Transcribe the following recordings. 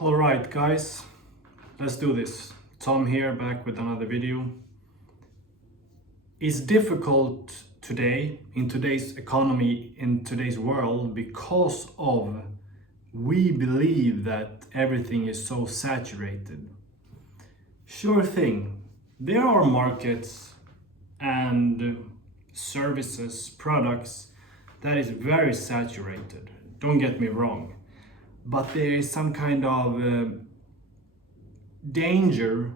All right, guys, let's do this. Tom here, back with another video. It's difficult today, in today's economy, in today's world, because of we believe that everything is so saturated. Sure thing, there are markets and services, products that is very saturated. Don't get me wrong. But there is some kind of danger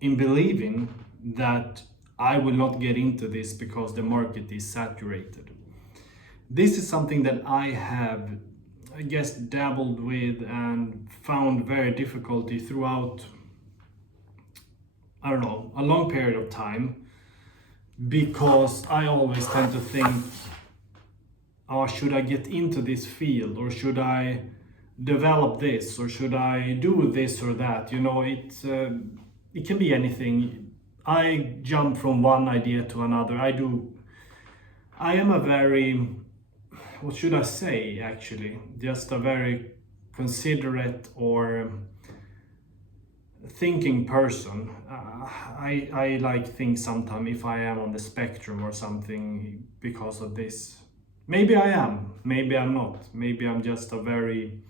in believing that I will not get into this because the market is saturated. This is something that I have, I guess, dabbled with and found very difficulty throughout, a long period of time, because I always tend to think, oh, should I get into this field, or should I develop this, or should I do this or that? It can be anything. I jump from one idea to another. I am a very, what should I say, actually, just a very considerate or thinking person. I like think sometimes if I am on the spectrum or something because of this. Maybe I am, maybe I'm not. Maybe I'm just a very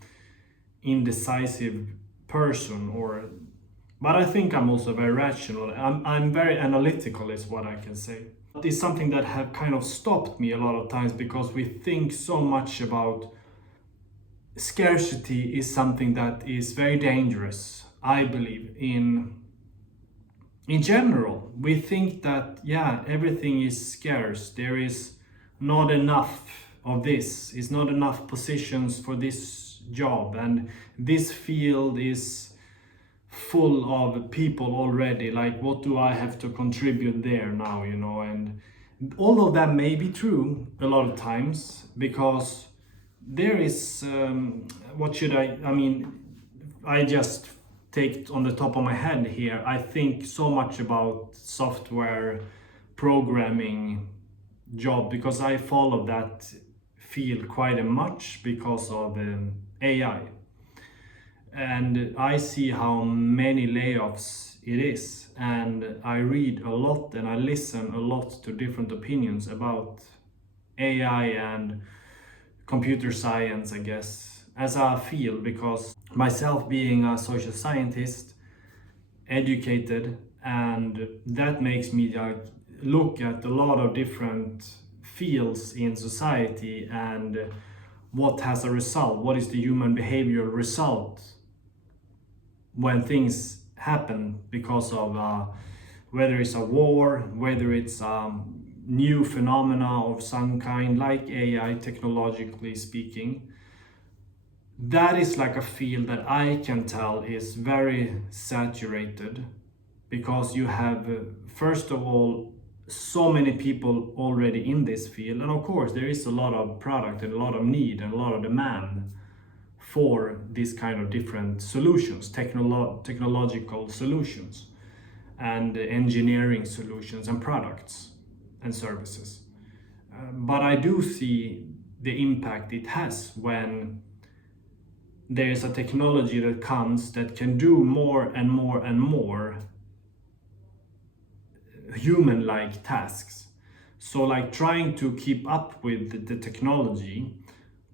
indecisive person, but I think I'm also very rational. I'm very analytical, is what I can say. It's something that have kind of stopped me a lot of times, because we think so much about scarcity is something that is very dangerous. I believe in general, we think that everything is scarce. There is not enough of this. It's not enough positions for this job, and this field is full of people already. Like, what do I have to contribute there now? And all of that may be true a lot of times, because there is I just take on the top of my head here. I think so much about software programming job, because I follow that field quite much because of AI, and I see how many layoffs it is, and I read a lot and I listen a lot to different opinions about AI and computer science, I guess, as a field, because myself being a social scientist, educated, and that makes me look at a lot of different fields in society and what has a result, what is the human behavioral result when things happen because of whether it's a war, whether it's new phenomena of some kind like AI, technologically speaking. That is like a field that I can tell is very saturated, because you have, first of all, so many people already in this field, and of course there is a lot of product and a lot of need and a lot of demand for these kind of different solutions, technological solutions and engineering solutions and products and services. But I do see the impact it has when there is a technology that comes that can do more and more and more human-like tasks. So like trying to keep up with the technology,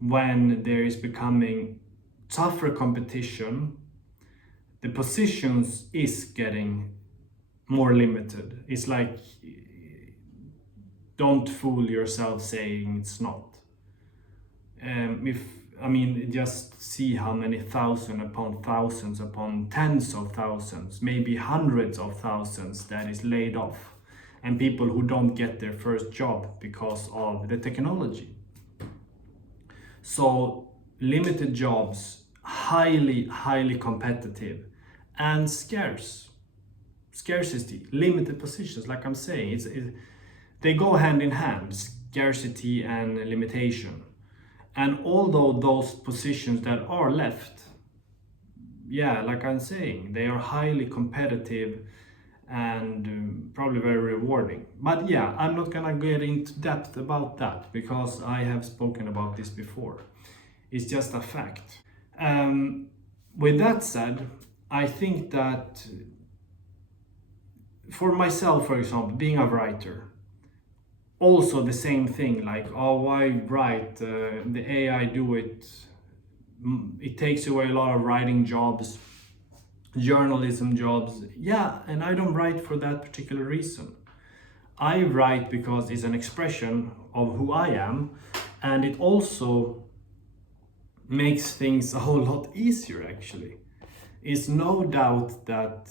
when there is becoming tougher competition, the positions is getting more limited. It's like, don't fool yourself saying it's not. Just see how many thousands upon tens of thousands, maybe hundreds of thousands that is laid off, and people who don't get their first job because of the technology. So limited jobs, highly competitive and scarcity, limited positions, like I'm saying, they go hand in hand, scarcity and limitation. And although those positions that are left, like I'm saying, they are highly competitive and probably very rewarding. But I'm not gonna get into depth about that, because I have spoken about this before. It's just a fact. with that said, I think that for myself, for example, being a writer, also the same thing, like, oh, why write? The AI do it. It takes away a lot of writing jobs, journalism jobs. Yeah, and I don't write for that particular reason. I write because it's an expression of who I am, and it also makes things a whole lot easier actually. It's no doubt that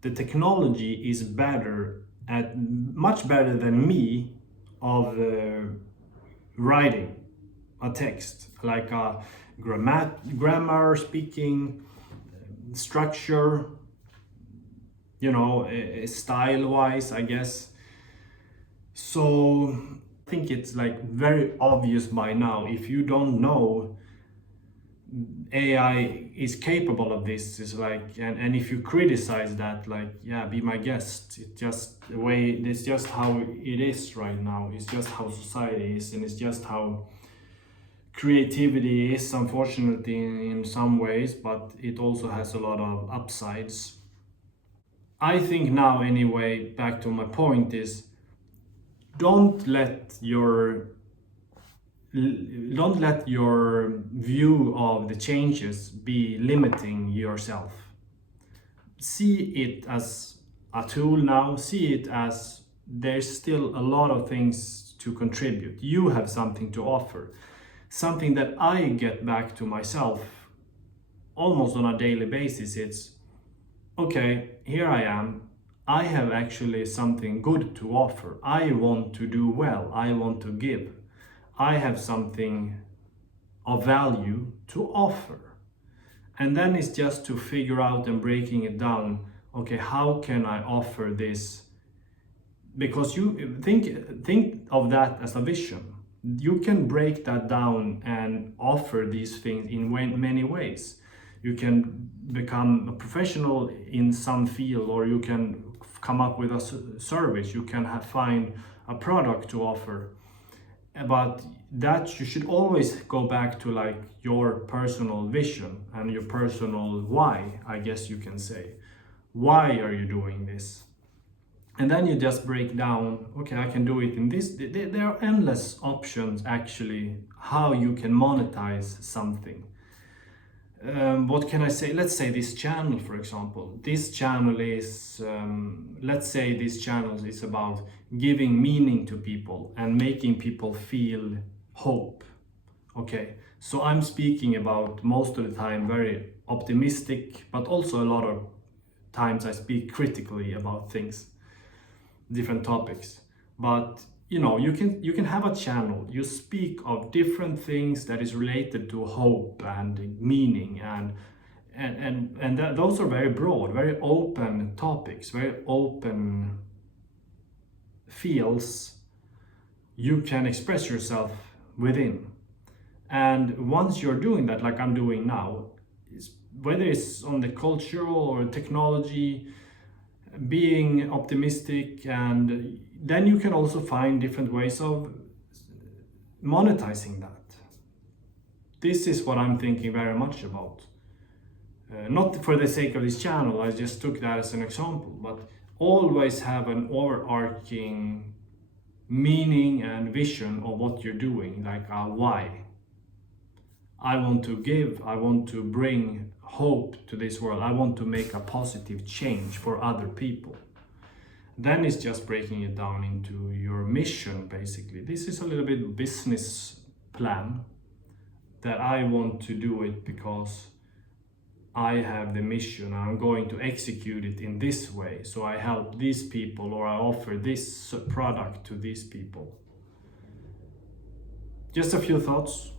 the technology is much better than me of writing a text, like a grammar, speaking, structure, style wise, I guess. So I think it's like very obvious by now. If you don't know AI is capable of this, is like, and if you criticize that, like, yeah, be my guest. It's just the way, it's just how it is right now. It's just how society is, and it's just how creativity is, unfortunately, in some ways, but it also has a lot of upsides. I think now, anyway, back to my point is, don't let your don't let your view of the changes be limiting yourself. See it as a tool now, see it as there's still a lot of things to contribute. You have something to offer, something that I get back to myself almost on a daily basis. It's okay, here I am. I have actually something good to offer. I want to do well, I want to give. I have something of value to offer. And then it's just to figure out and breaking it down. Okay, how can I offer this? Because you think of that as a vision. You can break that down and offer these things in many ways. You can become a professional in some field, or you can come up with a service. You can find a product to offer. But that you should always go back to like your personal vision and your personal why, I guess you can say. Why are you doing this? And then you just break down, okay, I can do it in this. There are endless options actually how you can monetize something. What can I say? Let's say this channel, for example. This channel is, let's say this channel is about giving meaning to people and making people feel hope. Okay, so I'm speaking about, most of the time, very optimistic, but also a lot of times I speak critically about things, different topics. But you can have a channel, you speak of different things that is related to hope and meaning, and those are very broad, very open topics, very open fields you can express yourself within. And once you're doing that, like I'm doing now, whether it's on the cultural or technology, being optimistic, and then you can also find different ways of monetizing that. This is what I'm thinking very much about. Not for the sake of this channel, I just took that as an example, but always have an overarching meaning and vision of what you're doing, like a why. I want to give, I want to bring hope to this world, I want to make a positive change for other people. Then it's just breaking it down into your mission, basically. This is a little bit business plan, that I want to do it because I have the mission, I'm going to execute it in this way. So I help these people, or I offer this product to these people. Just a few thoughts.